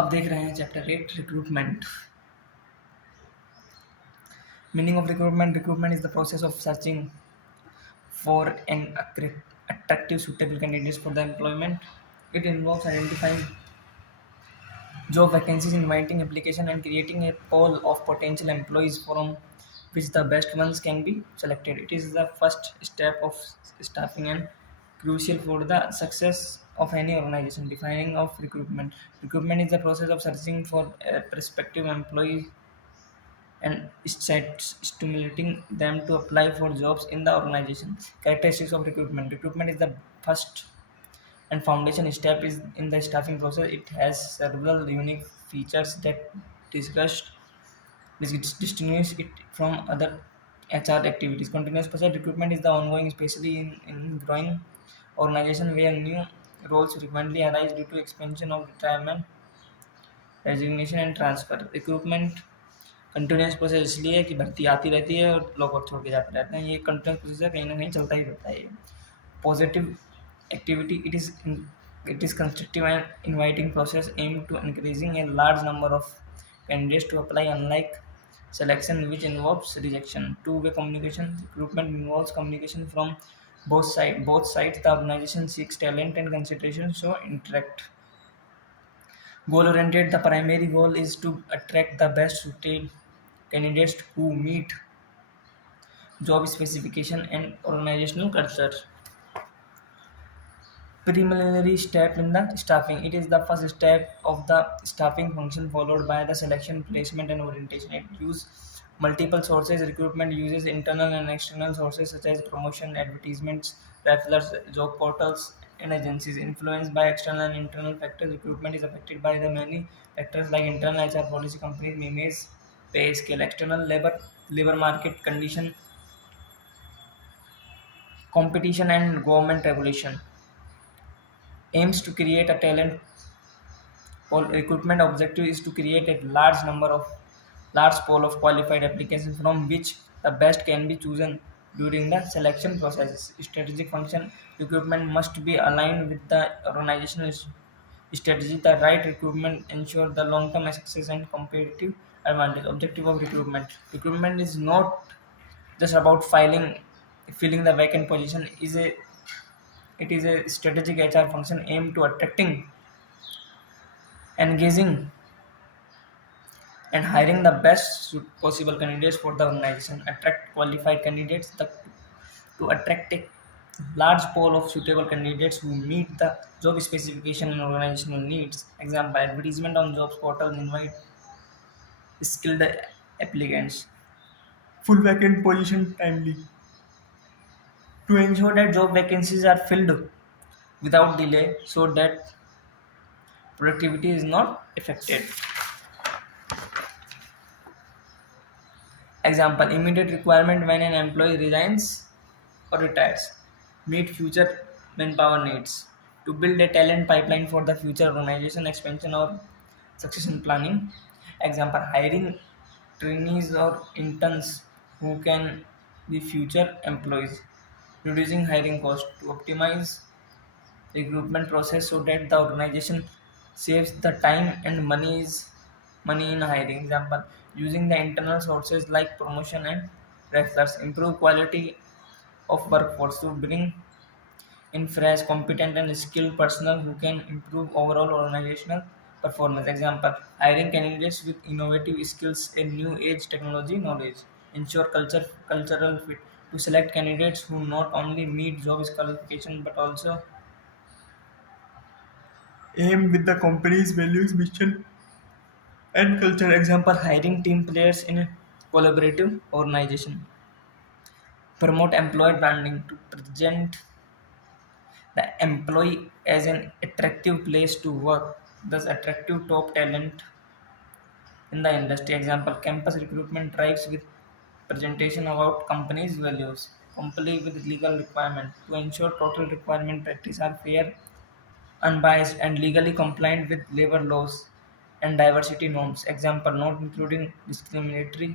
अब देख रहे हैं chapter 8 recruitment. Meaning of recruitment. Recruitment is the process of searching for an attractive suitable candidates for the employment. It involves identifying job vacancies, inviting application and creating a pool of potential employees from which the best ones can be selected. It is the first step of staffing and crucial for the success of any organization. Defining of recruitment. Recruitment is the process of searching for a prospective employee and stimulating them to apply for jobs in the organization. Characteristics of recruitment. Recruitment is the first and foundation step is in the staffing process. It has several unique features that discussed distinguish it from other HR activities. Continuous process recruitment is the ongoing, especially in growing organization where new roles frequently arise due to expansion of retirement, resignation and transfer. Recruitment continuous process इसलिए है कि भर्ती आती रहती है और लोग और छोड़ के जाते रहते हैं। ये कंटिन्यूस प्रोसेस है, कहीं ना कहीं चलता ही रहता है। ये positive activity. It is constructive and inviting process aimed to increasing a large number of candidates to apply, unlike selection which involves rejection. Two-way communication. Recruitment involves communication from both sides. The organization seeks talent and consideration so interact. Goal oriented. The primary goal is to attract the best suited candidates who meet job specification and organizational culture. Preliminary step in the staffing. It is the first step of the staffing function followed by the selection, placement and orientation. It uses multiple sources. Recruitment uses internal and external sources such as promotion, advertisements, referrals, job portals and agencies. Influenced by external and internal factors, recruitment is affected by the many factors like internal HR policy, companies, image, pay scale, external labor market condition, competition and government regulation. Aims to create a talent pool. Recruitment objective is to create a large pool of qualified applicants from which the best can be chosen during the selection process. Strategic function. Recruitment must be aligned with the organizational strategy. The right recruitment ensure the long-term success and competitive advantage. Objective of recruitment. Recruitment is not just about filling the vacant position. It is a strategic HR function aimed to attracting, engaging, and hiring the best possible candidates for the organization. Attract qualified candidates. To attract a large pool of suitable candidates who meet the job specification and organizational needs. Example: advertisement on jobs portals invite skilled applicants. Full vacant position timely. To ensure that job vacancies are filled without delay so that productivity is not affected. Example: immediate requirement when an employee resigns or retires. Meet future manpower needs. To build a talent pipeline for the future organization expansion or succession planning. Example: hiring trainees or interns who can be future employees. Reducing hiring cost. To optimize recruitment process so that the organization saves the time and money in hiring. Example: using the internal sources like promotion and referrals. Improve quality of workforce to bring in fresh, competent and skilled personnel who can improve overall organizational performance. Example: hiring candidates with innovative skills and new age technology knowledge. Ensure cultural fit. To select candidates who not only meet job qualification but also aim with the company's values, mission, and culture. Example: hiring team players in a collaborative organization. Promote employer branding to present the employee as an attractive place to work, thus attractive top talent in the industry. Example: campus recruitment drives with presentation about company's values. Comply with legal requirement to ensure total requirement practice are fair, unbiased and legally compliant with labor laws and diversity norms. Example: not including discriminatory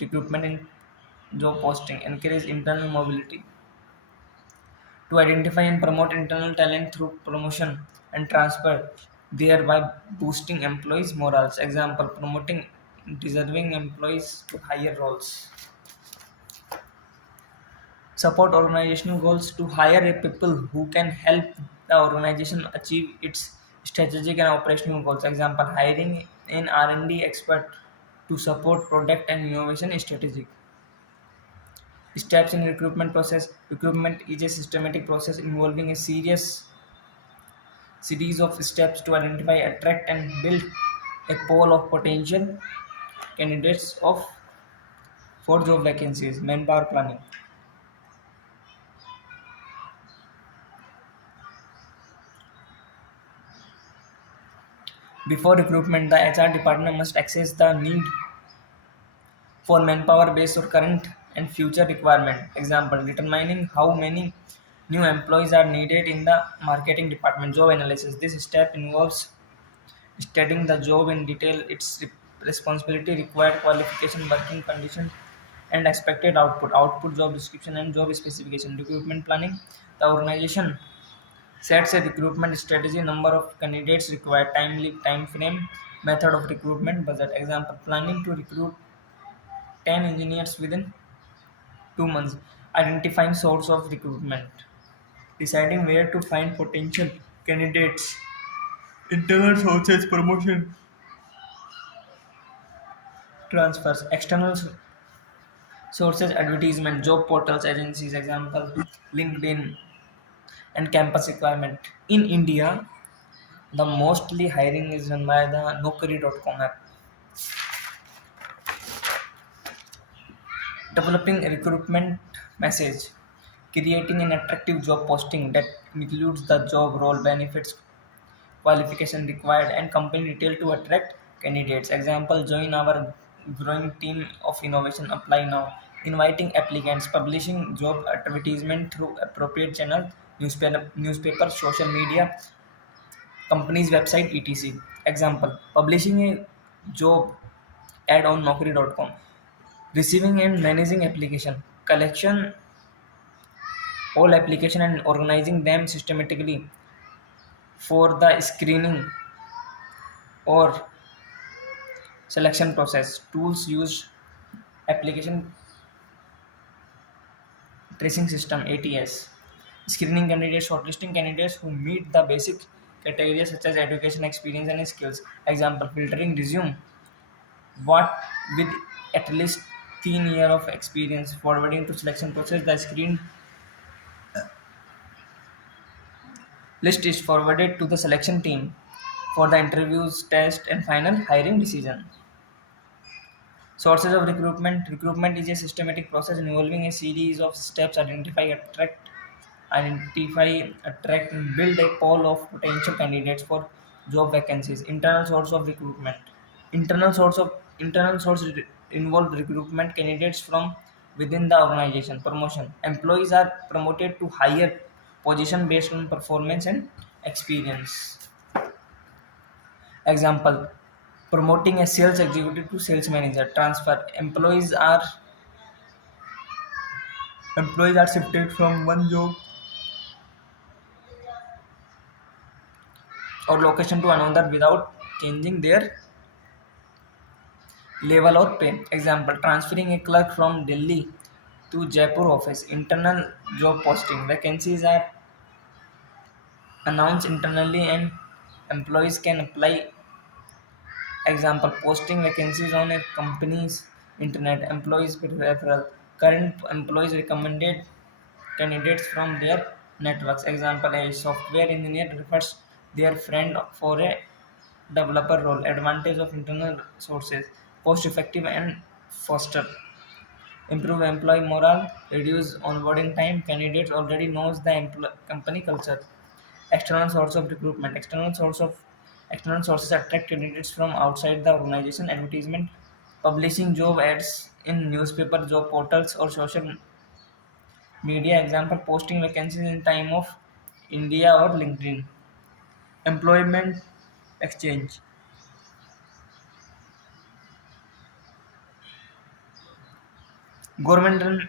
recruitment in job posting. Encourage internal mobility. To identify and promote internal talent through promotion and transfer. thereby boosting employees' morals. Example, promoting deserving employees to higher roles. Support organizational goals to hire people who can help the organization achieve its strategic and operational goals. Example, hiring an R&D expert to support product and innovation strategy. Steps in recruitment process. Recruitment is a systematic process involving a series of steps to identify, attract, and build a pool of potential candidates of for job vacancies. Manpower planning. Before recruitment, the HR department must assess the need for manpower based on current and future requirement. Example, determining how many new employees are needed in the marketing department. Job analysis. This step involves studying the job in detail, its responsibility, required qualification, working conditions, and expected output. Output, job description, and job specification. Recruitment planning. The organization sets a recruitment strategy, number of candidates required, time frame, method of recruitment, budget. Example, planning to recruit 10 engineers within 2 months, identifying source of recruitment, deciding where to find potential candidates, internal sources, promotion, transfers, external sources, advertisement, job portals, agencies, example, LinkedIn, and campus requirement. In India, the mostly hiring is done by the Naukri.com app. Developing a recruitment message, creating an attractive job posting that includes the job role, benefits, qualification required, and company detail to attract candidates. Example, join our growing team of innovation, apply now. Inviting applicants, publishing job advertisement through appropriate channel, newspaper, social media, company's website, etc. Example, publishing a job ad on Naukri.com, receiving and managing application, collection all application and organizing them systematically for the screening or selection process. Tools used, application tracing system ATS, screening candidates, shortlisting candidates who meet the basic criteria such as education, experience, and skills. Example, filtering resume what with at least 10 year of experience, forwarding to selection process. The screen list is forwarded to the selection team for the interviews, test, and final hiring decision. Sources of recruitment. Recruitment is a systematic process involving a series of steps. Attract, and build a pool of potential candidates for job vacancies. Internal source of recruitment. Internal source involve recruitment candidates from within the organization. Promotion. Employees are promoted to higher position based on performance and experience. Example, promoting a sales executive to sales manager. Transfer, employees are shifted from one job or location to another without changing their level or pay. Example, transferring a clerk from Delhi to Jaipur office. Internal job posting, vacancies are announced internally and employees can apply. Example, posting vacancies on a company's internet. Employees with referral. Current employees recommended candidates from their networks. Example, a software engineer refers their friend for a developer role. Advantage of internal sources: cost effective and faster. Improve employee morale, reduce onboarding time. Candidates already knows the company culture. External source of recruitment. External sources attract candidates from outside the organization. Advertisement, publishing job ads in newspaper, job portals, or social media. Example, posting vacancies in time of India or LinkedIn. Employment exchange. Government run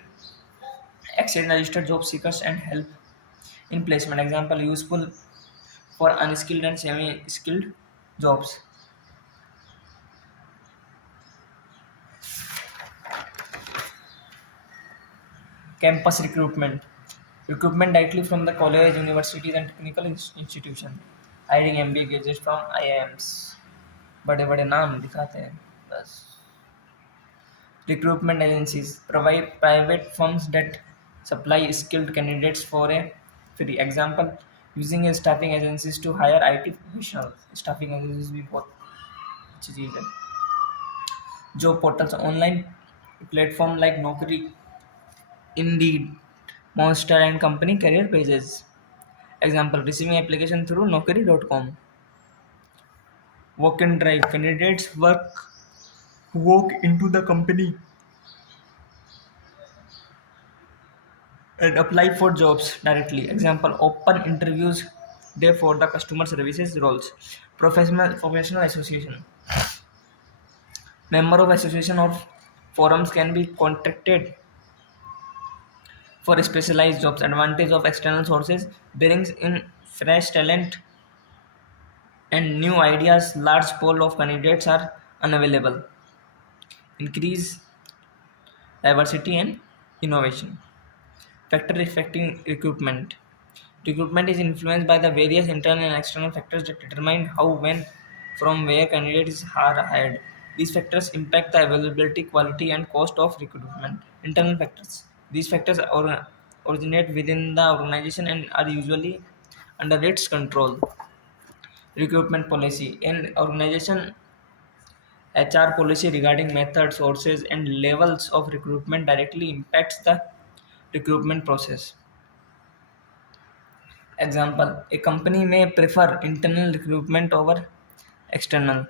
exchange registered job seekers and help in placement. Example, useful for unskilled and semi-skilled jobs. Campus recruitment. Recruitment directly from the college, universities and technical institution. Hiring MBA graduates from IIMs. बड़े बड़े नाम दिखाते हैं बस. Recruitment agencies provide private firms that supply skilled candidates for a free. Example, using a staffing agencies to hire IT professionals. Staffing agencies भी बहुत अच्छी चीज़ है. Job portals, online platform like Naukri, Indeed, Monster and company career pages. Example, receiving application through Naukri.com. Walk and drive. Candidates walk into the company and apply for jobs directly. Example, open interviews day for the customer services roles. Professional association. Member of association or forums can be contacted for specialized jobs. Advantage of external sources brings in fresh talent and new ideas. Large pool of candidates are unavailable. Increase diversity and innovation. Factor affecting recruitment. Recruitment is influenced by the various internal and external factors that determine how, when, from where candidates are hired. These factors impact the availability, quality, and cost of recruitment. Internal factors. These factors originate within the organization and are usually under its control. Recruitment policy. An organization HR policy regarding methods, sources, and levels of recruitment directly impacts the recruitment process. Example, a company may prefer internal recruitment over external.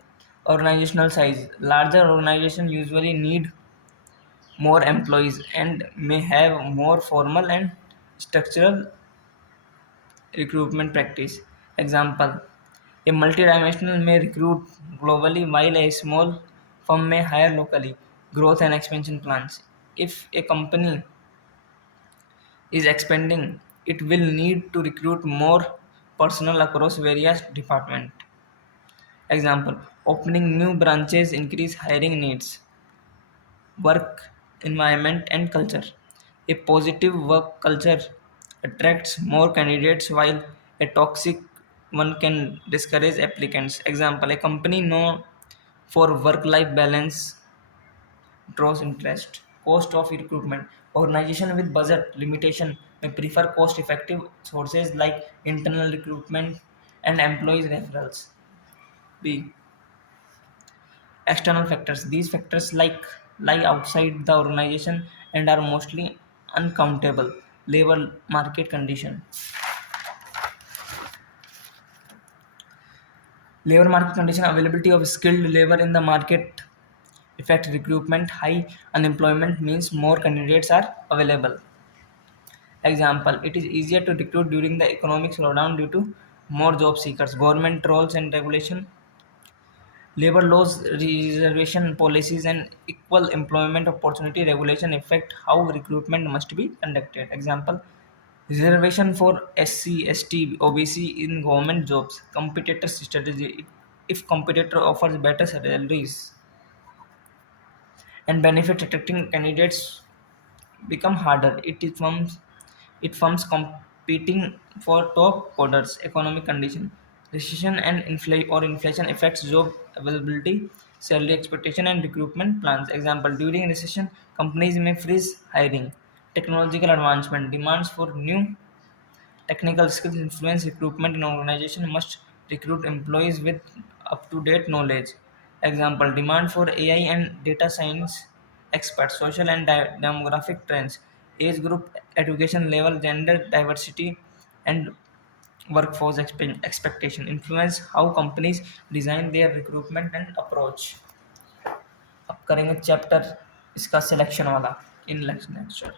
Organizational size. Larger organizations usually need more employees and may have more formal and structural recruitment practice. Example, a multidimensional may recruit globally while a small firm may hire locally. Growth and expansion plans. If a company is expanding, it will need to recruit more personnel across various departments. Example, opening new branches increase hiring needs. Work environment and culture. A positive work culture attracts more candidates while a toxic one can discourage applicants. Example, a company known for work-life balance draws interest. Cost of recruitment. Organization with budget limitation may prefer cost-effective sources like internal recruitment and employees referrals. B. External factors. These factors lie outside the organization and are mostly uncountable. Labor market condition. Labor market condition. Availability of skilled labor in the market affect recruitment. High unemployment means more candidates are available. Example, it is easier to recruit during the economic slowdown due to more job seekers. Government roles and regulation. Labor laws, reservation policies, and equal employment opportunity regulation affect how recruitment must be conducted. Example, reservation for SC, ST, OBC in government jobs. Competitor strategy. If competitor offers better salaries and benefit, attracting candidates become harder. It firms competing for top orders. Economic condition. Recession and inflation affects job availability, salary expectation, and recruitment plans. Example, during recession, companies may freeze hiring. Technological advancement. Demands for new technical skills influence recruitment. An organization must recruit employees with up-to-date knowledge. Example, demand for AI and data science experts, social and demographic trends, age group, education level, gender diversity, and workforce expectation influence how companies design their recruitment and approach. अब करेंगे chapter इसका selection वाला in next lecture.